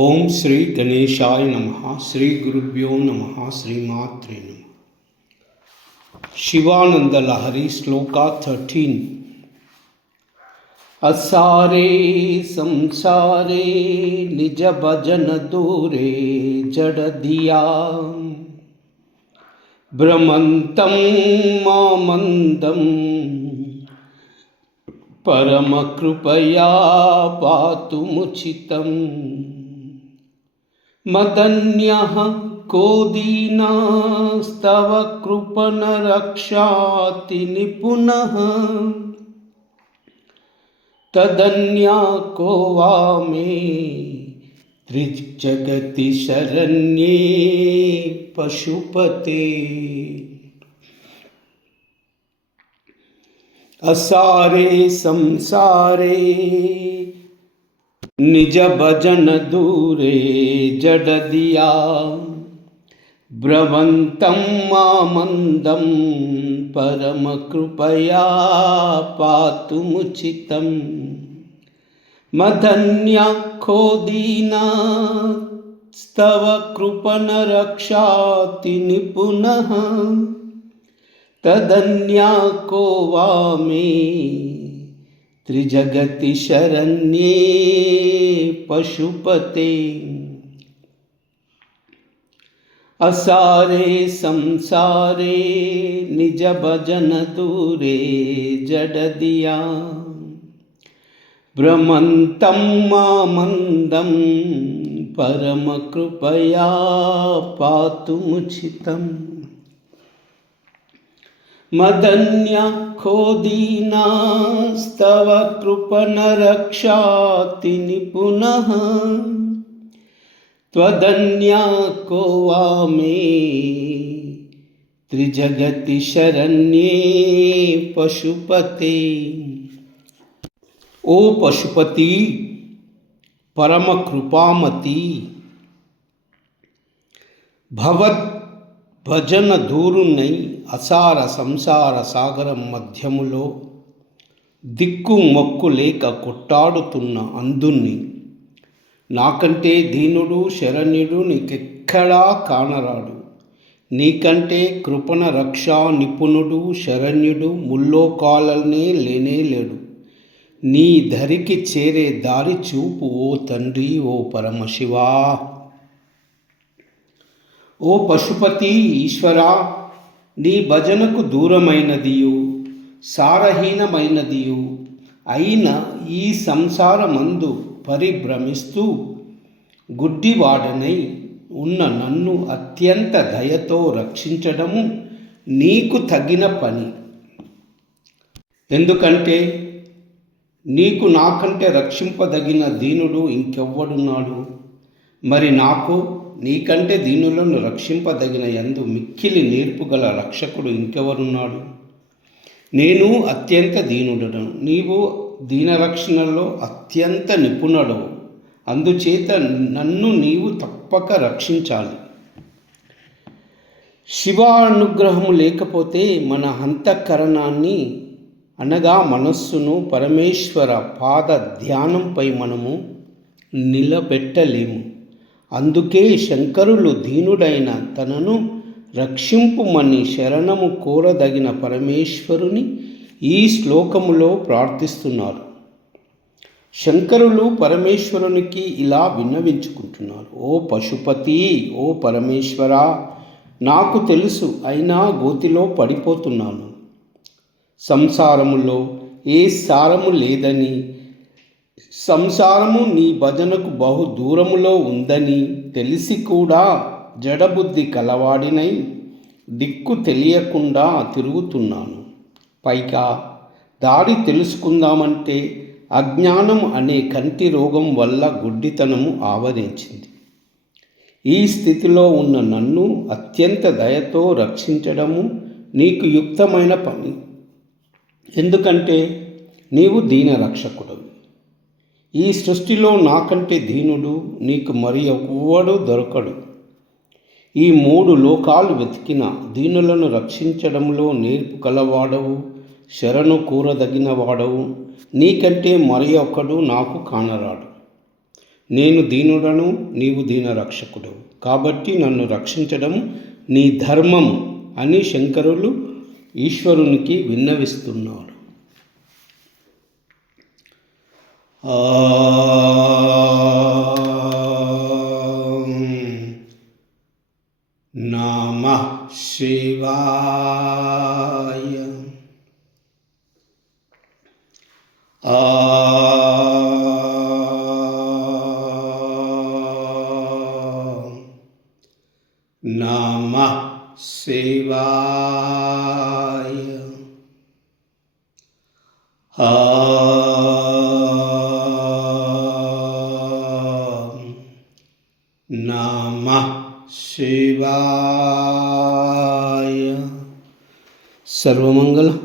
ఓం శ్రీ గణేశాయ నమః. శ్రీ గురుభ్యో నమః. శ్రీమాత్రే నమః. శివానంద లహరి శ్లోక 13. అసారే సంసారే నిజ భజన దూరే జడదియా భ్రమంతం మామందం పరమ కృపయా పాతుముచితం మదన్యః కో దీనాస్తవ కృపణ రక్షాతి నిపునః తదన్యా కో వా మే త్రిజగతి శరణ్యే పశుపతే. అసారే సంసారే నిజ భజన దూరే జడదియా భ్రమంతం మామందం పరమ కృపయా పాతుముచితం మదన్యా ఖో దీనాస్తవ కృపణ రక్షాతి నిపునః తదన్యా కో వా మే త్రిజగతి శరణ్యే పశుపతే. అసారే సంసారే నిజ భజన దూరే జడదియా భ్రమంతం మామందం పరమ కృపయా పాతుముచితం మదన్యా ఖో దీనాస్తవ కృపణ రక్షాతి నిపునః త్వదన్యా కో వా మే త్రిజగతి శరణ్యే పశుపతే. ఓ పశుపతి, పరమ కృపామతి, భవద్ భజన దూరునై అసార సంసార సాగరం మధ్యములో దిక్కు మొక్కు లేక కొట్టాడుతున్న అందుణ్ణి, నాకంటే దీనుడు శరణ్యుడు నీకెక్కడా కానరాడు. నీకంటే కృపణ రక్షా నిపుణుడు శరణ్యుడు ముల్లోకాలనే లేనేలేడు. నీ ధరికి చేరే దారి చూపు ఓ తండ్రి, ఓ పరమశివా. ఓ పశుపతి ఈశ్వరా, నీ భజనకు దూరమైనదియు సారహీనమైనదియు అయిన ఈ సంసారమందు పరిభ్రమిస్తూ గుడ్డివాడనై ఉన్న నన్ను అత్యంత దయతో రక్షించడము నీకు తగిన పని. ఎందుకంటే నీకు నాకంటే రక్షింపదగిన దీనుడు ఇంకెవ్వడున్నాడు? మరి నాకు నీకంటే దీనులను రక్షింపదగిన యందు మిక్కిలి నేర్పుగల రక్షకుడు ఇంకెవరున్నాడు? నేను అత్యంత దీనుడను, నీవు దీనరక్షణలో అత్యంత నిపుణుడవు. అందుచేత నన్ను నీవు తప్పక రక్షించాలి. శివానుగ్రహము లేకపోతే మన అంతఃకరణాన్ని అనగా మనస్సును పరమేశ్వర పాద ధ్యానంపై మనము నిలబెట్టలేము. అందుకే శంకరులు దీనుడైన తనను రక్షింపుమని శరణము కోరదగిన పరమేశ్వరుని ఈ శ్లోకములో ప్రార్థిస్తున్నారు. శంకరులు పరమేశ్వరునికి ఇలా విన్నవించుకుంటున్నారు. ఓ పశుపతి, ఓ పరమేశ్వరా, నాకు తెలుసు, అయినా గోతిలో పడిపోతున్నాను. సంసారములో ఏ సారము లేదని, సంసారము నీ భజనకు బహు దూరములో ఉందని తెలిసి కూడా జడబుద్ధి కలవాడినై దిక్కు తెలియకుండా తిరుగుతున్నాను. పైగా దారి తెలుసుకుందామంటే అజ్ఞానం అనే కంటి రోగం వల్ల గుడ్డితనము ఆవరించింది. ఈ స్థితిలో ఉన్న నన్ను అత్యంత దయతో రక్షించడము నీకు యుక్తమైన పని. ఎందుకంటే నీవు దీనరక్షకుడు. ఈ సృష్టిలో నాకంటే దీనుడు నీకు మరి ఎవ్వడు దొరకడు. ఈ మూడు లోకాలు వెతికిన దీనులను రక్షించడంలో నేర్పు కలవాడవు, శరణు కూరదగిన వాడవు. నీకంటే మరి ఒక్కడు నాకు కానరాడు. నేను దీనుడను, నీవు దీనరక్షకుడు, కాబట్టి నన్ను రక్షించడం నీ ధర్మము అని శంకరులు ఈశ్వరునికి విన్నవిస్తున్నాడు. నమః శివాయ. నమః శివాయ. నమః శివాయ. సర్వమంగళ